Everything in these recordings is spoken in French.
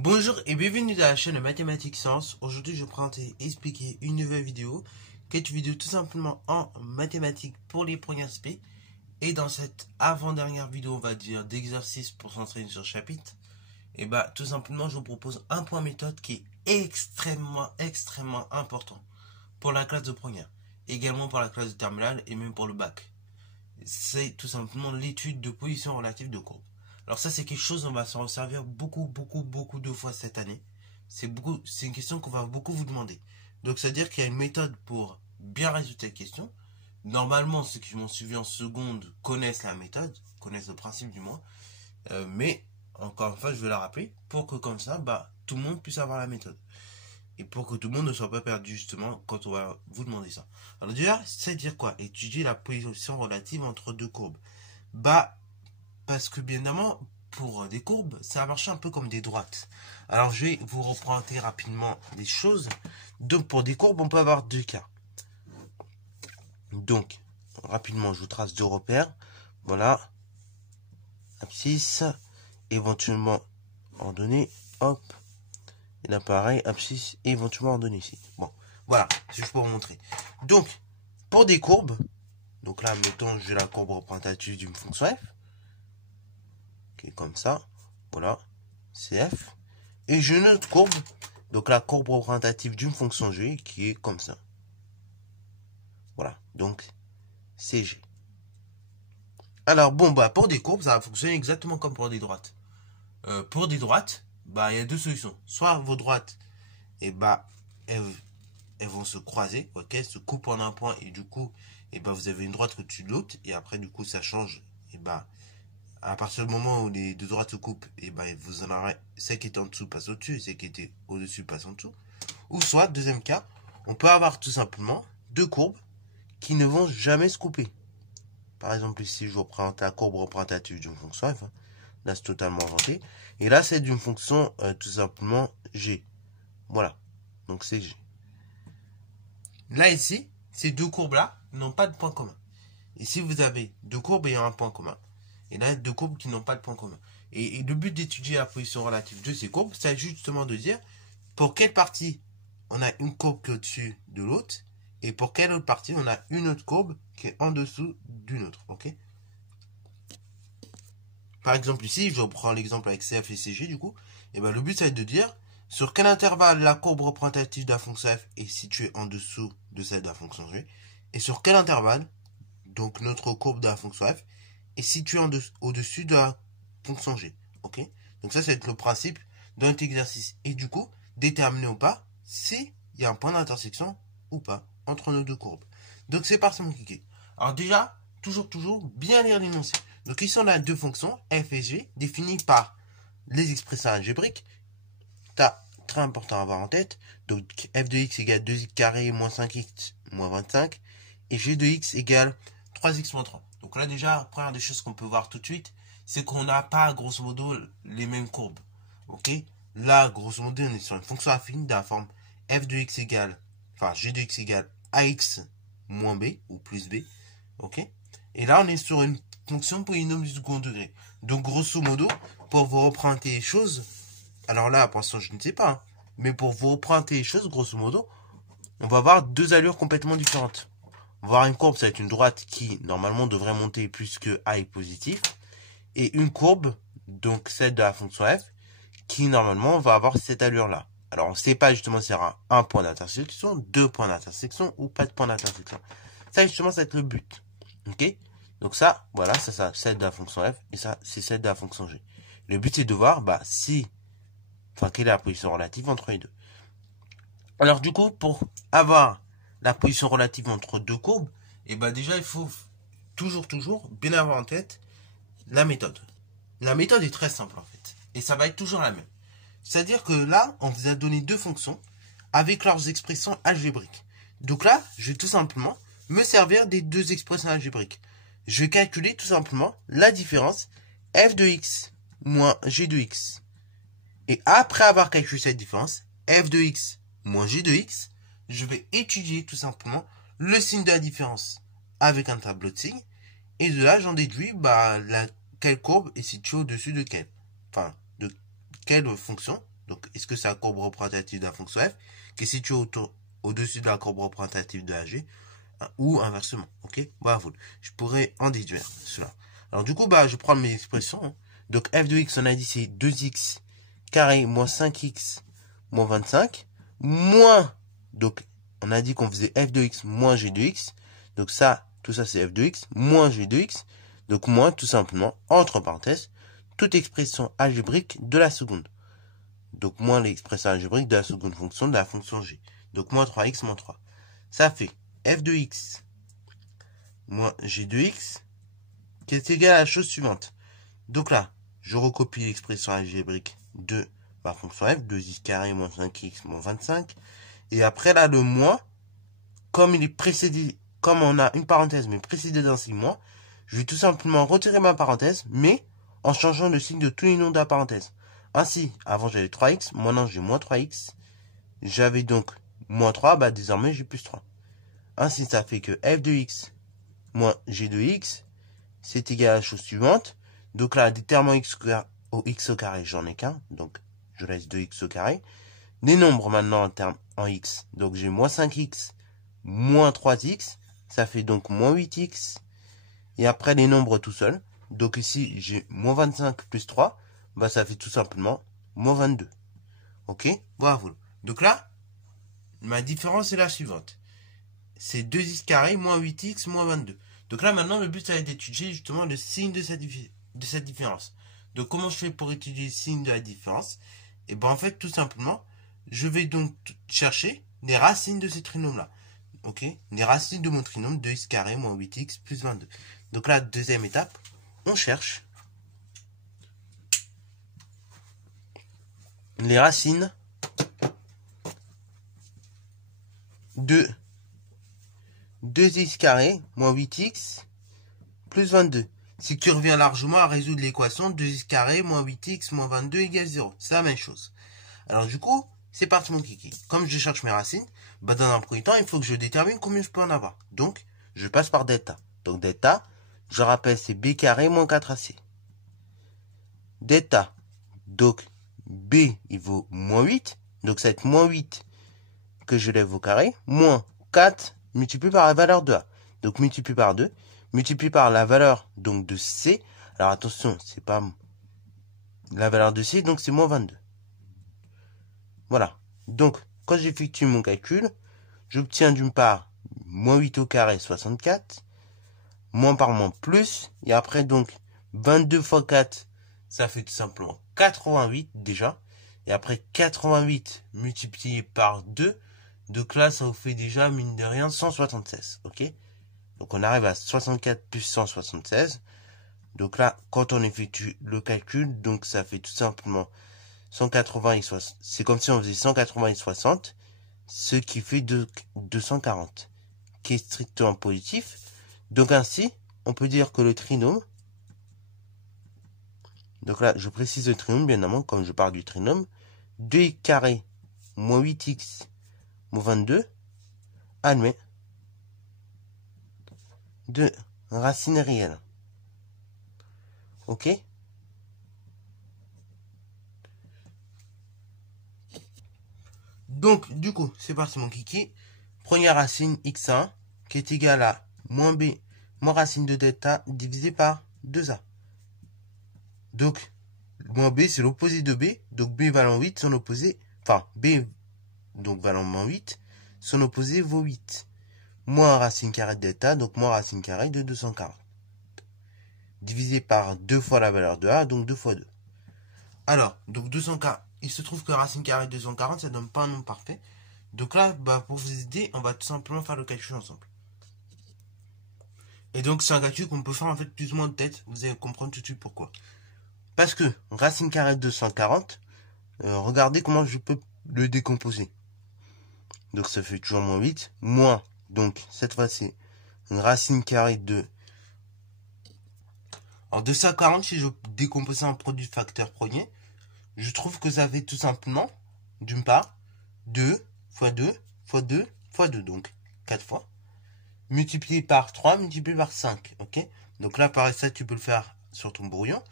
Bonjour et bienvenue dans la chaîne Mathématiques Sciences. Aujourd'hui, je vais présenter et expliquer une nouvelle vidéo, qui est une vidéo tout simplement en mathématiques pour les premiers SP. Et dans cette avant-dernière vidéo, on va dire d'exercice pour s'entraîner sur chapitre, et bah tout simplement, je vous propose un point méthode qui est extrêmement important pour la classe de première, également pour la classe de terminale et même pour le bac. C'est tout simplement l'étude de position relative de courbe. Alors ça, c'est quelque chose, on va s'en servir beaucoup de fois cette année. C'est une question qu'on va beaucoup vous demander. Donc, c'est-à-dire qu'il y a une méthode pour bien résoudre cette question. Normalement, ceux qui m'ont suivi en seconde connaissent la méthode, connaissent le principe du moins. Mais, encore une fois, je vais la rappeler, pour que comme ça, tout le monde puisse avoir la méthode. Et pour que tout le monde ne soit pas perdu, justement, quand on va vous demander ça. Alors déjà, c'est dire quoi? Étudier la position relative entre deux courbes. Parce que bien évidemment, pour des courbes, ça va marcher un peu comme des droites. Alors je vais vous représenter rapidement les choses. Donc pour des courbes, on peut avoir deux cas. Donc, rapidement, je vous trace deux repères. Voilà. Abscisse, éventuellement ordonnée. Hop. Et là pareil, abscisse, éventuellement ordonnée ici. Bon, voilà, c'est juste pour vous montrer. Donc, pour des courbes, donc là, mettons, j'ai la courbe représentative d'une fonction f. Qui est comme ça, voilà, c'est f. Et j'ai une autre courbe, donc la courbe représentative d'une fonction g qui est comme ça. Voilà, donc c'est g. Alors bon, pour des courbes, ça va fonctionner exactement comme pour des droites. Pour des droites, il y a deux solutions. Soit vos droites, elles vont se croiser, ok, se coupent en un point, et du coup, vous avez une droite au-dessus de l'autre, et après, du coup, ça change, à partir du moment où les deux droites se coupent, vous en aurez celle qui était en dessous passe au-dessus et celle qui était au-dessus passe en dessous. Ou soit, deuxième cas, on peut avoir tout simplement deux courbes qui ne vont jamais se couper. Par exemple, ici, je vous représente la courbe représentative d'une fonction f. Là, c'est totalement inventé. Et là, c'est d'une fonction tout simplement g. Voilà. Donc, c'est g. Là, ici, ces deux courbes-là n'ont pas de point commun. Ici, vous avez deux courbes ayant un point commun. Et là, deux courbes qui n'ont pas de point commun. Et le but d'étudier la position relative de ces courbes, c'est justement de dire pour quelle partie on a une courbe qui est au-dessus de l'autre, et pour quelle autre partie on a une autre courbe qui est en dessous d'une autre. Ok. Par exemple, ici, je reprends l'exemple avec CF et CG, du coup. Et le but, ça va être de dire sur quel intervalle la courbe représentative de la fonction f est située en dessous de celle de la fonction g, et sur quel intervalle, donc notre courbe de la fonction f, est situé au-dessus de la fonction g. Ok. Donc ça va être le principe de notre exercice. Et du coup, déterminer ou pas s'il y a un point d'intersection ou pas entre nos deux courbes. Donc c'est parti mon cliquet. Alors déjà, toujours, bien lire l'énoncé. Donc ici on a deux fonctions, f et g, définies par les expressions algébriques. Très important à avoir en tête. Donc f de x égale 2x carré moins 5x moins 25. Et g de x égale 3x moins 3. Donc là déjà, première des choses qu'on peut voir tout de suite, c'est qu'on n'a pas grosso modo les mêmes courbes. Ok. Là, grosso modo, on est sur une fonction affine de la forme f de x égale, g de x égale ax moins b, ou plus b. Ok. Et là, on est sur une fonction polynôme du second degré. Donc grosso modo, pour vous représenter les choses, alors là, pour l'instant, je ne sais pas, hein, mais pour vous représenter les choses, grosso modo, on va avoir deux allures complètement différentes. Voir une courbe, ça va être une droite qui, normalement, devrait monter plus que a est positif. Et une courbe, donc celle de la fonction f, qui, normalement, va avoir cette allure-là. Alors, on ne sait pas justement s'il y aura un point d'intersection, deux points d'intersection ou pas de point d'intersection. Ça, justement, ça va être le but. Ok. Donc ça, voilà, ça, celle de la fonction f, et ça, c'est celle de la fonction g. Le but, c'est de voir, quelle est la position relative entre les deux. Alors, du coup, pour avoir la position relative entre deux courbes, déjà, il faut toujours bien avoir en tête la méthode. La méthode est très simple, en fait. Et ça va être toujours la même. C'est-à-dire que là, on vous a donné deux fonctions avec leurs expressions algébriques. Donc là, je vais tout simplement me servir des deux expressions algébriques. Je vais calculer tout simplement la différence f de x moins g de x. Et après avoir calculé cette différence, f de x moins g de x, je vais étudier tout simplement le signe de la différence avec un tableau de signes. Et de là, j'en déduis quelle courbe est située au-dessus de quelle. De quelle fonction Donc, est-ce que c'est la courbe représentative de la fonction f qui est située au-dessus de la courbe représentative de la g ou inversement, ok? Voilà, je pourrais en déduire cela. Alors, du coup, je prends mes expressions. Hein. Donc, f de x, on a dit c'est 2x carré moins 5x moins 25 moins, donc, on a dit qu'on faisait f de x moins g de x. Donc, ça, tout ça, c'est f de x moins g de x. Donc, moins, tout simplement, entre parenthèses, toute expression algébrique de la seconde. Donc, moins l'expression algébrique de la seconde fonction de la fonction g. Donc, moins 3x moins 3. Ça fait f de x moins g de x qui est égal à la chose suivante. Donc là, je recopie l'expression algébrique de ma fonction f, 2x carré moins 5x moins 25. Et après là, le moins, comme il est précédé, comme on a une parenthèse mais précédé d'un signe moins, je vais tout simplement retirer ma parenthèse, mais en changeant le signe de tous les noms de la parenthèse. Ainsi, avant j'avais 3x, maintenant j'ai moins 3x. J'avais donc moins 3, désormais j'ai plus 3. Ainsi, ça fait que f de x moins g de x, c'est égal à la chose suivante. Donc là, déterminant x au carré, j'en ai qu'un. Donc, je laisse 2x au carré. Les nombres maintenant en termes en x. Donc, j'ai moins 5x moins 3x. Ça fait donc moins 8x. Et après, les nombres tout seuls. Donc ici, j'ai moins 25 plus 3. Ça fait tout simplement moins 22. Ok? Voilà. Donc là, ma différence est la suivante. C'est 2x carré moins 8x moins 22. Donc là, maintenant, le but, ça va être d'étudier justement le signe de cette différence. Donc, comment je fais pour étudier le signe de la différence? Et en fait, tout simplement, je vais donc chercher les racines de ces trinômes-là. Ok? Les racines de mon trinôme, 2x carré moins 8x plus 22. Donc là, deuxième étape, on cherche les racines de 2x carré moins 8x plus 22. Ce qui revient largement à résoudre l'équation 2x carré moins 8x moins 22 égale 0. C'est la même chose. Alors du coup, c'est parti mon kiki. Comme je cherche mes racines, dans un premier temps, il faut que je détermine combien je peux en avoir. Donc, je passe par delta. Donc delta, je rappelle, c'est b carré moins 4ac. Delta, donc b, il vaut moins 8. Donc ça va être moins 8 que je lève au carré, moins 4 multiplié par la valeur de a. Donc multiplié par 2, multiplié par la valeur donc de c. Alors attention, c'est pas la valeur de c, donc c'est moins 22. Voilà. Donc, quand j'effectue mon calcul, j'obtiens d'une part moins 8 au carré, 64, moins par moins plus, et après donc 22 fois 4, ça fait tout simplement 88 déjà, et après 88 multiplié par 2, donc là ça vous fait déjà mine de rien 176, ok? Donc on arrive à 64 plus 176, donc là quand on effectue le calcul, donc ça fait tout simplement 180 et 60, c'est comme si on faisait 180 et 60, ce qui fait 240, qui est strictement positif. Donc ainsi, on peut dire que le trinôme, donc là, je précise le trinôme, bien évidemment, comme je parle du trinôme, 2x carré moins 8x moins 22, admet de racines réelles. Ok? Donc, du coup, c'est parti mon kiki. Première racine x1 qui est égale à moins b moins racine de delta divisé par 2a. Donc, moins b c'est l'opposé de b. Donc b valant 8, son opposé, enfin b donc valant moins 8, son opposé vaut 8. Moins racine carrée de delta, donc moins racine carrée de 240. Divisé par 2 fois la valeur de a, donc 2 fois 2. Alors, donc 240, il se trouve que racine carrée de 240, ça donne pas un nombre parfait. Donc là, pour vous aider, on va tout simplement faire le calcul ensemble. Et donc c'est un calcul qu'on peut faire en fait plus ou moins de tête. Vous allez comprendre tout de suite pourquoi. Parce que racine carrée de 240, regardez comment je peux le décomposer. Donc ça fait toujours moins 8, moins, donc cette fois-ci, une racine carrée de... Alors 240, si je décompose en produit facteur premier, je trouve que ça fait tout simplement, d'une part, 2 fois 2 fois 2 fois 2, donc 4 fois, multiplié par 3, multiplié par 5, ok? Donc là, pareil, ça, tu peux le faire sur ton brouillon.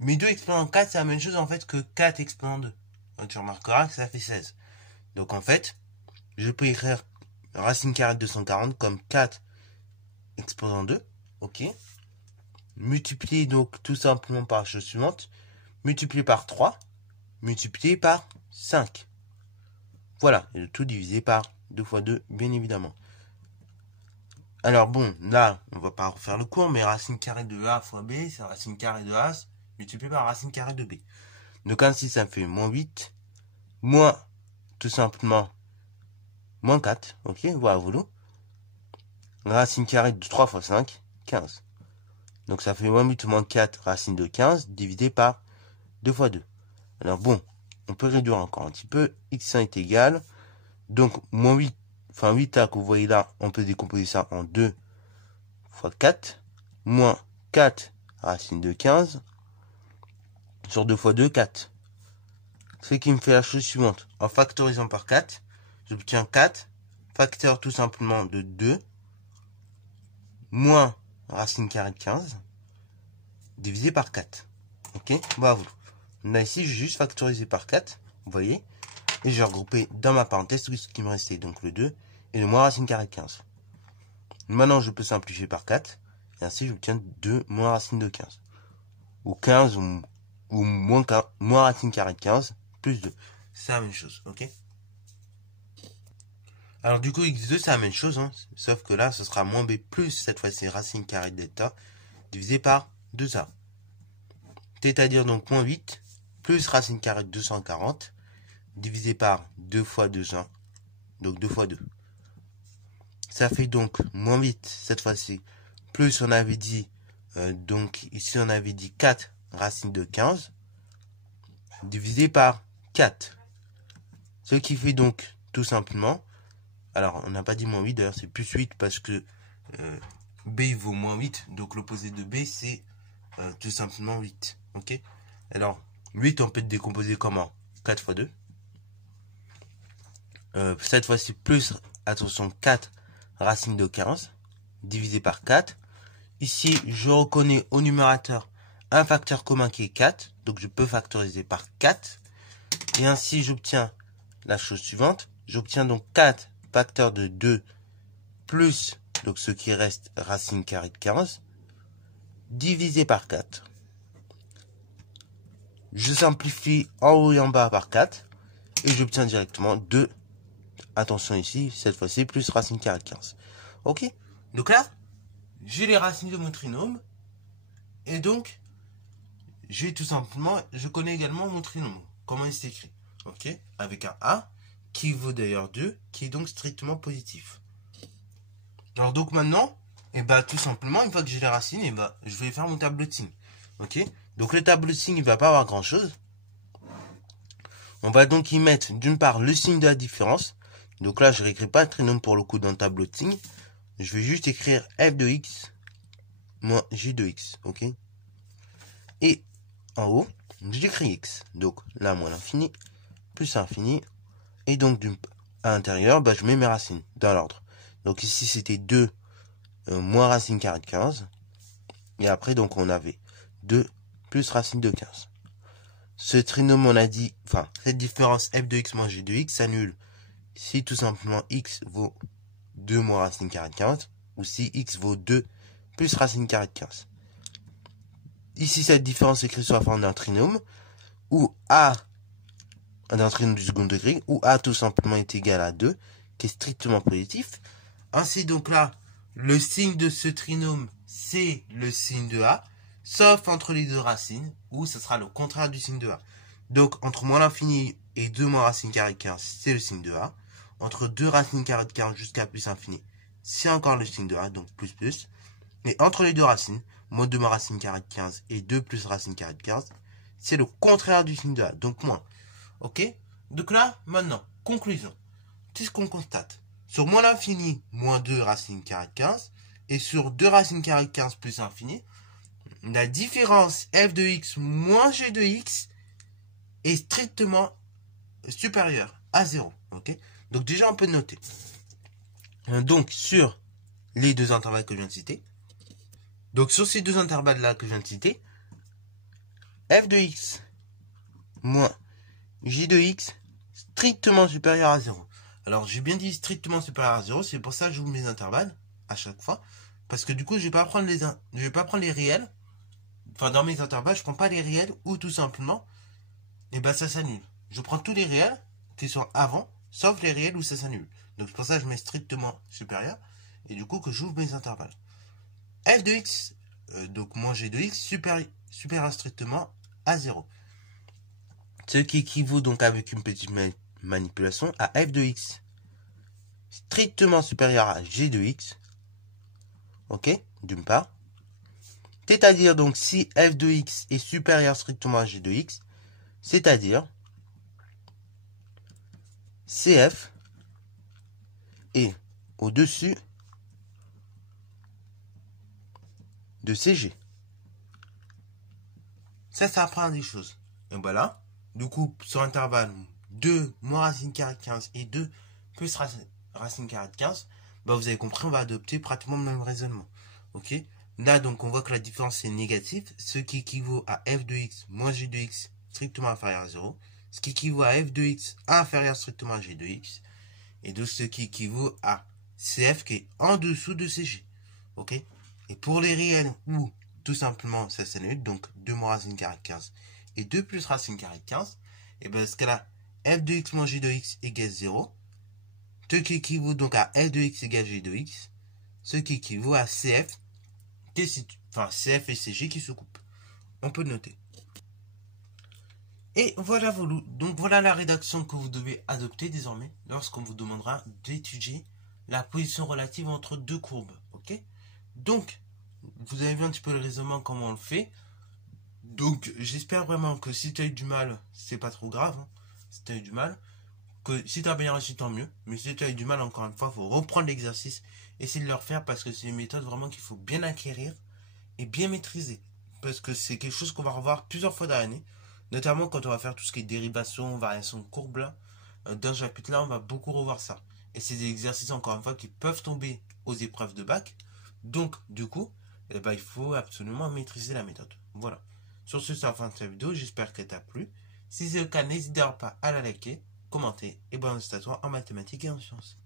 Mais 2 exponent 4, c'est la même chose en fait que 4 exponent 2, tu remarqueras que ça fait 16. Donc en fait, je peux écrire racine carrée de 240 comme 4 exposant 2. Ok. Multiplier donc tout simplement par la chose suivante. Multiplier par 3. Multiplier par 5. Voilà. Et le tout divisé par 2 fois 2, bien évidemment. Alors bon, là, on va pas refaire le cours, mais racine carrée de A fois B, c'est racine carrée de A multiplié par racine carrée de B. Donc ainsi, ça fait moins 8, moins, tout simplement, moins 4, ok, voilà, voilà. Racine carrée de 3 fois 5, 15. Donc ça fait moins 8 moins 4 racine de 15 divisé par 2 fois 2. Alors bon, on peut réduire encore un petit peu. X1 est égal. Donc moins 8, enfin 8A que vous voyez là, on peut décomposer ça en 2 fois 4. Moins 4 racine de 15. Sur 2 fois 2, 4. Ce qui me fait la chose suivante. En factorisant par 4, j'obtiens 4. Facteur tout simplement de 2. Moins racine carrée de 15. Divisé par 4. Ok, bravo. Là ici, je vais juste factoriser par 4. Vous voyez. Et je vais regrouper dans ma parenthèse tout ce qui me restait. Donc le 2 et le moins racine carrée de 15. Maintenant, je peux simplifier par 4. Et ainsi, j'obtiens 2 moins racine de 15. Ou 15 ou moins racine carrée de 15 plus 2. C'est la même chose, ok. Alors du coup, x2, c'est la même chose, hein, sauf que là, ce sera moins b plus, cette fois-ci, racine carrée de delta, divisé par 2a. C'est-à-dire donc moins 8, plus racine carrée de 240, divisé par 2 fois 2a, donc 2 fois 2. Ça fait donc moins 8, cette fois-ci, plus on avait dit, donc ici on avait dit 4 racine de 15, divisé par 4. Ce qui fait donc, tout simplement, alors on n'a pas dit moins 8, d'ailleurs c'est plus 8 parce que B il vaut moins 8, donc l'opposé de B c'est tout simplement 8. Ok. Alors 8 on peut le décomposer comment? 4 fois 2. Cette fois-ci plus, attention, 4 racine de 15 divisé par 4. Ici je reconnais au numérateur un facteur commun qui est 4, donc je peux factoriser par 4. Et ainsi j'obtiens la chose suivante. J'obtiens donc 4 facteurs de 2 plus, donc ce qui reste, racine carrée de 15, divisé par 4. Je simplifie en haut et en bas par 4, et j'obtiens directement 2, attention ici, cette fois-ci, plus racine carrée de 15. Ok. Donc là, j'ai les racines de mon trinôme, et donc, j'ai tout simplement, je connais également mon trinôme, comment il s'écrit, ok, avec un A, qui vaut d'ailleurs 2, qui est donc strictement positif. Alors donc maintenant, et bah tout simplement, une fois que j'ai les racines, et bah je vais faire mon tableau de signes. Ok. Donc le tableau de signes, il va pas avoir grand chose. On va donc y mettre d'une part le signe de la différence. Donc là, je ne réécris pas le trinôme pour le coup dans le tableau de signes. Je vais juste écrire f de x moins j de x. Ok. Et en haut, j'écris x. Donc là, moins l'infini, plus l'infini. Et donc à l'intérieur, bah, je mets mes racines dans l'ordre. Donc ici, c'était 2 moins racine carrée de 15. Et après, donc, on avait 2 plus racine de 15. Ce trinôme, on a dit, enfin, cette différence f de x moins g de x s'annule si tout simplement x vaut 2 moins racine carrée de 15, ou si x vaut 2 plus racine carrée de 15. Ici, cette différence est écrite sous la forme d'un trinôme, où a, d'un trinôme du second degré, où a tout simplement est égal à 2, qui est strictement positif. Ainsi, donc là, le signe de ce trinôme, c'est le signe de A, sauf entre les deux racines, où ce sera le contraire du signe de A. Donc, entre moins l'infini et 2 moins racine carrée de 15, c'est le signe de A. Entre 2 racines carrées de 15 jusqu'à plus infini, c'est encore le signe de A, donc plus plus. Et entre les deux racines, moins 2 moins racine carrée de 15 et 2 plus racine carrée de 15, c'est le contraire du signe de A, donc moins. Ok? Donc là, maintenant, conclusion. Qu'est-ce qu'on constate? Sur moins l'infini, moins 2 racine carrée de 15, et sur 2 racines carrée de 15 plus infini, la différence f de x moins g de x est strictement supérieure à 0. Okay. Donc déjà, on peut noter. Donc, sur les deux intervalles que je viens de citer, donc sur ces deux intervalles-là que je viens de citer, f de x moins j de x strictement supérieur à 0. Alors, j'ai bien dit strictement supérieur à 0, c'est pour ça que j'ouvre mes intervalles à chaque fois. Parce que du coup, je vais pas prendre les réels. Enfin, dans mes intervalles, je prends pas les réels ou tout simplement, et ben ça s'annule. Je prends tous les réels qui sont avant, sauf les réels où ça s'annule. Donc, c'est pour ça que je mets strictement supérieur. Et du coup, que j'ouvre mes intervalles. F de x, donc moins g de x, supérieur strictement à 0. Ce qui équivaut donc avec une petite manipulation à f de x strictement supérieur à g de x. Ok, d'une part. C'est-à-dire donc si f de x est supérieur strictement à g de x, c'est-à-dire cf est au-dessus de cg. Ça apprend des choses. Et voilà. Du coup, sur intervalle 2 moins racine carrée de 15 et 2 plus racine carrée de 15, bah vous avez compris, on va adopter pratiquement le même raisonnement. Ok. Là, donc, on voit que la différence est négative, ce qui équivaut à f de x moins g de x strictement inférieur à 0, ce qui équivaut à f de x inférieur strictement à g de x, et de ce qui équivaut à cf qui est en dessous de cg. Ok. Et pour les réels où tout simplement ça s'annule, donc 2 moins racine carrée de 15 et 2 plus racine carrée de 15, et bien ce cas-là, f de x moins g de x égale 0, ce qui équivaut donc à f de x égale g de x, ce qui équivaut à cf, cf et cg qui se coupent. On peut noter. Et voilà, donc voilà la rédaction que vous devez adopter désormais lorsqu'on vous demandera d'étudier la position relative entre deux courbes. Ok? Donc, vous avez vu un petit peu le raisonnement, comment on le fait. Donc, j'espère vraiment que si tu as eu du mal, c'est pas trop grave. Hein, si tu as eu du mal. Que si tu as bien réussi, tant mieux. Mais si tu as eu du mal, encore une fois, il faut reprendre l'exercice. Essayer de le refaire parce que c'est une méthode vraiment qu'il faut bien acquérir et bien maîtriser. Parce que c'est quelque chose qu'on va revoir plusieurs fois dans l'année. Notamment quand on va faire tout ce qui est dérivation, variation de courbe là. Dans ce chapitre là, on va beaucoup revoir ça. Et c'est des exercices, encore une fois, qui peuvent tomber aux épreuves de bac. Donc, du coup, eh ben, il faut absolument maîtriser la méthode. Voilà. Sur ce, c'est la fin de cette vidéo. J'espère qu'elle t'a plu. Si c'est le cas, n'hésite pas à la liker, commenter et bonne à toi en mathématiques et en sciences.